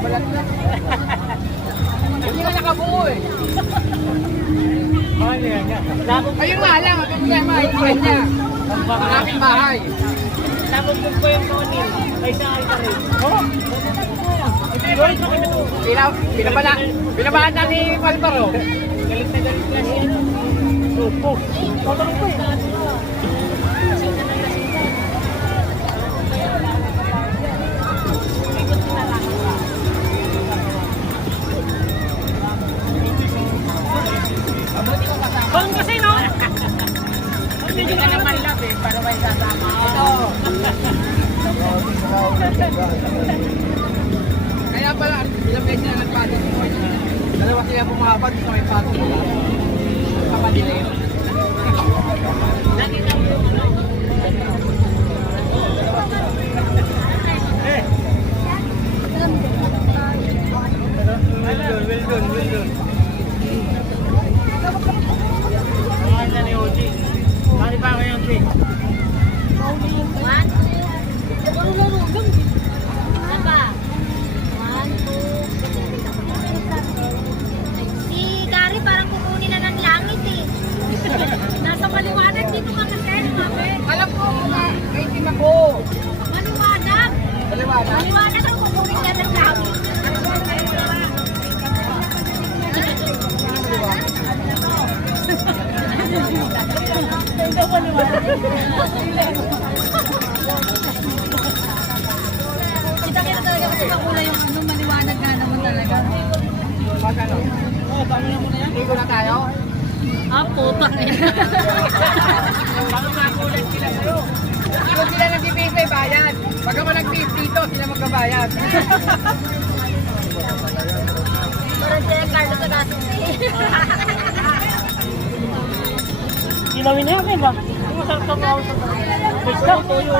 balat na. Hindi nga nakabuo eh. Ayun nga lang, ang problema ay buhay niya. Ang aking bahay. Tapos kung po yung Tony, may isa ay tayo. Oo. Pinabaan na ni Palparo. Galit na siya. Lupo. Totoo po eh. Bang kasi no? Hindi ka naman love eh, para may sasama. Ito. Kaya pala, ilang beses na nagpatong ko. Dalawa sila pumapat sa may patong ko. Kapadilim. Lagi lang yung ano. Well done. Mahal na ni Oji. Mari pa kayo, Oji. Si Gary parang kukunin na ng langit eh. Nasa maliwanag dito ka kasi. Alam ko mga itim ako. Maliwanag. Maliwanag. Maliwanag ang kukunin na ng langit. Kita kita talaga kasi makulay yung ano, maliwanag nga naman talaga. Pag ano? Oo, paano na muna yan? Ligo na tayo? Ah, puta na yan. Bakit makulat sila sa'yo? Kung sila nagbibigay bayad. Pag ako nag-tip dito, sila magbabayad. Parang sila Carlos sa gaso. Kilawin na yan, ba? Masarap ka ba ako sa pista? Tuyo.